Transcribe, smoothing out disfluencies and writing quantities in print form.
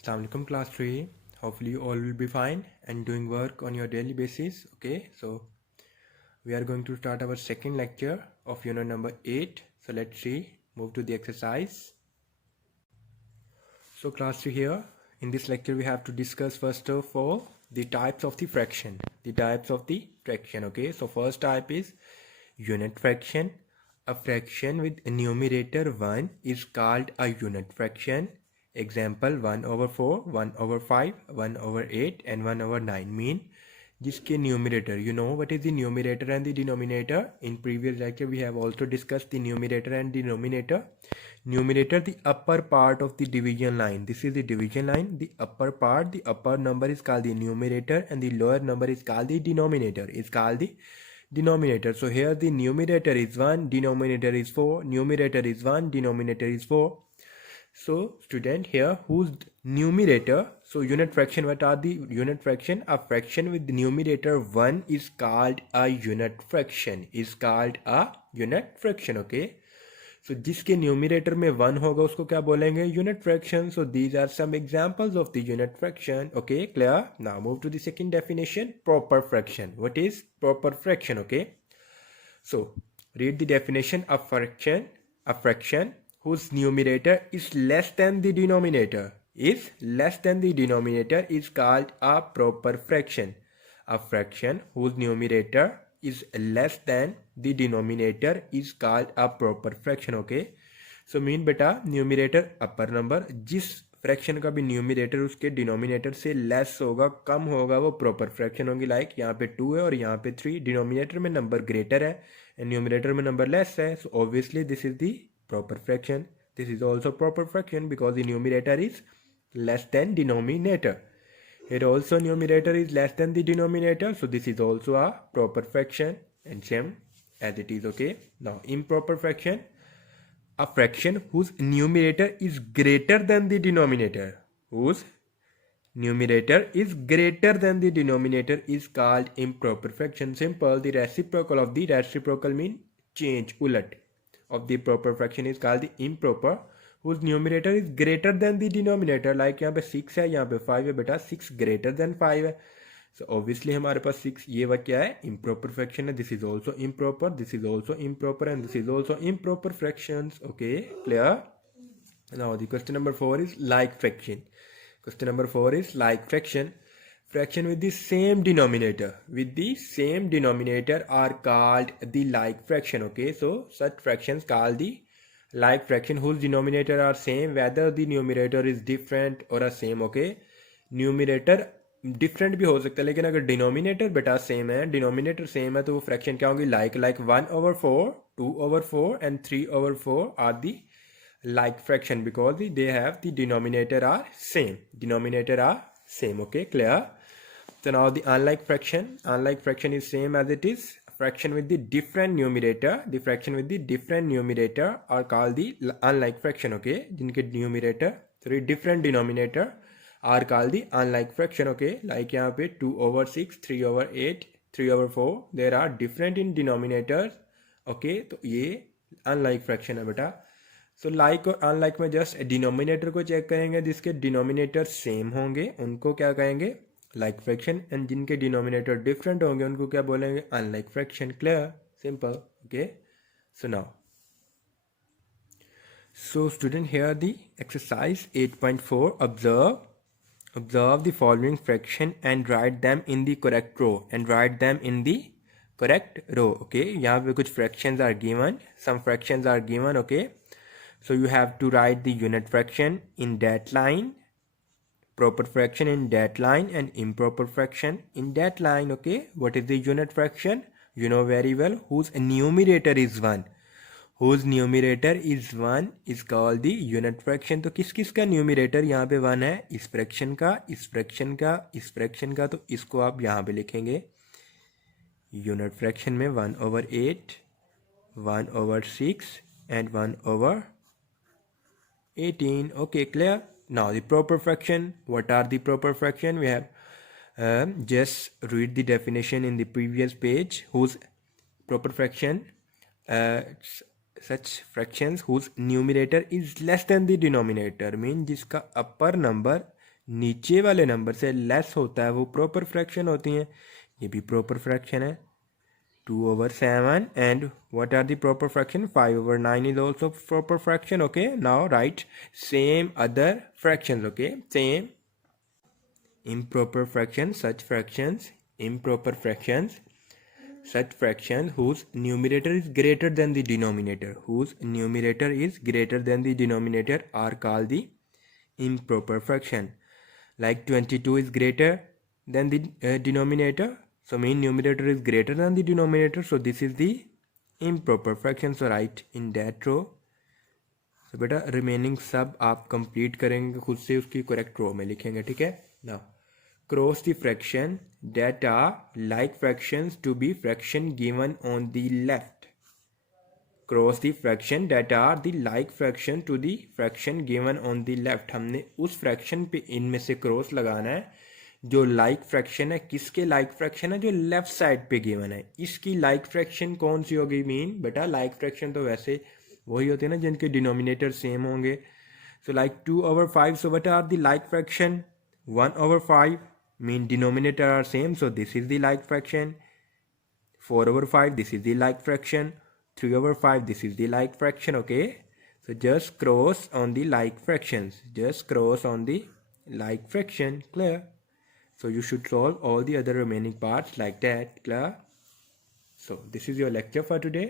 Assalamu alaikum class 3. Hopefully you all will be fine and doing work on your daily basis. Okay, so we are going to start our second lecture of unit number 8. So let's see, move to the exercise. So class 3 here, in this lecture we have to discuss first of all the types of the fraction. Okay, so first type is unit fraction. A fraction with a numerator 1 is called a unit fraction. Example 1 over 4, 1 over 5, 1 over 8 and 1 over 9 mean जिसके numerator, you know what is the numerator and the denominator. In previous lecture we have also discussed the numerator and denominator. Numerator, the upper part of the division line. This is the division line. The upper part, the upper number is called the numerator and the lower number is called the denominator. So here the numerator is 1, denominator is 4, numerator is 1, denominator is 4. So student here, whose numerator, so unit fraction, what are the unit fraction? A fraction with the numerator 1 is called a unit fraction, okay. So जिसके numerator में 1 होगा उसको क्या बोलेंगे? Unit fraction. So these are some examples of the unit fraction. Okay, clear? Now move to the second definition, proper fraction. What is proper fraction? Okay, so read the definition of fraction. A fraction whose numerator is less than the denominator is called a proper fraction. A fraction whose numerator is less than the denominator is called a proper fraction. Okay, so mean beta numerator upper number, जिस fraction का भी numerator उसके denominator से less होगा, कम होगा, वो proper fraction होगी. Like यहाँ पे 2 है और यहाँ पे 3. डिनोमिनेटर में नंबर ग्रेटर है एंड न्यूमिनेटर में नंबर लेस है. So obviously this is the proper fraction. This is also proper fraction because the numerator is less than denominator. Here also numerator is less than the denominator, so this is also a proper fraction and same as it is. Okay, now improper fraction. A fraction whose numerator is greater than the denominator, is called improper fraction. Simple. The reciprocal of the reciprocal mean change, ulat of the proper fraction is called the improper, whose numerator is greater than the denominator. Like यहाँ पे 6 है, यहाँ पे 5 है बेटा, 6 greater than 5 है. So obviously हमारे पास 6, ये वह क्या है? improper fraction है. This is also improper, this is also improper and this is also improper fractions. Okay, clear? Now the question number 4 is like fraction. Question number 4 is like fraction. Fraction with the same denominator are called the like fraction. Okay, so such fractions called the like fraction whose denominator are same whether the numerator is different or a same. Okay, numerator different भी हो सकता है लेकिन अगर denominator बेटा same है, denominator same है तो वो फ्रैक्शन क्या होंगी? Like 1/4, 2/4 and 3/4 are the like fraction because they have the denominator are same. Okay, clear? So now the unlike fraction is same as it is. Fraction with the different numerator are called the unlike fraction. Okay, जिनके numerator different denominator are called the unlike fraction. Okay, like यहाँ पे 2/6, 3/8, 3/4 there are different in denominators. Okay, तो ये unlike fraction है बेटा. So like और unlike में just denominator को चेक करेंगे, जिसके डिनोमिनेटर सेम होंगे उनको क्या कहेंगे? Like fraction. एंड जिनके डिनोमिनेटर डिफरेंट होंगे उनको क्या बोलेंगे? Unlike fraction. Clear? Simple. Okay, so now so student here the exercise 8.4. observe the following fraction and write them in the correct row. Okay, यहाँ पे कुछ fractions are given, some fractions are given. Okay, so you have to write the unit fraction in that line, proper fraction in that line and improper fraction in that line. Okay, what is the unit fraction? You know very well, whose numerator is 1 is called the unit fraction. तो किस किस का numerator यहाँ पे 1 है? इस fraction का, इस फ्रैक्शन का, इस फ्रैक्शन का. तो इसको आप यहाँ पे लिखेंगे यूनिट फ्रैक्शन में 1/8, 1/6 and 1/18. Okay, clear? Now the proper fraction. What are the proper fraction? We have just read the definition in the previous page. Whose proper fraction? Such fractions whose numerator is less than the denominator, mean जिसका upper number नीचे वाले number से less होता है वो proper fraction होती हैं. ये भी प्रॉपर फ्रैक्शन है. 2/7 and what are the proper fraction? 5/9 is also proper fraction. Okay, now write same other fractions. Okay, same improper fractions, improper fractions, such fractions whose numerator is greater than the denominator, are called the improper fraction. Like 22 is greater than the denominator, so mean numerator is greater than the denominator, so this is the improper fraction. So write in that row. तो बेटा remaining सब आप complete करेंगे खुद से, उसकी correct रो में लिखेंगे. ठीक है. Now cross the fraction that are like fractions to be fraction given on the left. Cross the fraction that are the like fraction to the fraction given on the left. हमने उस fraction पे इनमें से cross लगाना है जो like fraction है. किसके लाइक फ्रैक्शन है? जो लेफ्ट साइड पे गिवन है. इसकी लाइक फ्रैक्शन कौन सी होगी? मीन बेटा लाइक फ्रैक्शन तो वैसे वही होते हैं ना जिनके डिनोमिनेटर सेम होंगे. So like 2/5. So what are the like fraction? 1/5 mean denominator are same, so this is the like fraction. 4/5 this is the like fraction. 3/5 this is the like fraction. Okay, so just cross on the like fractions, clear? So you should solve all the other remaining parts like that. Clear? So this is your lecture for today.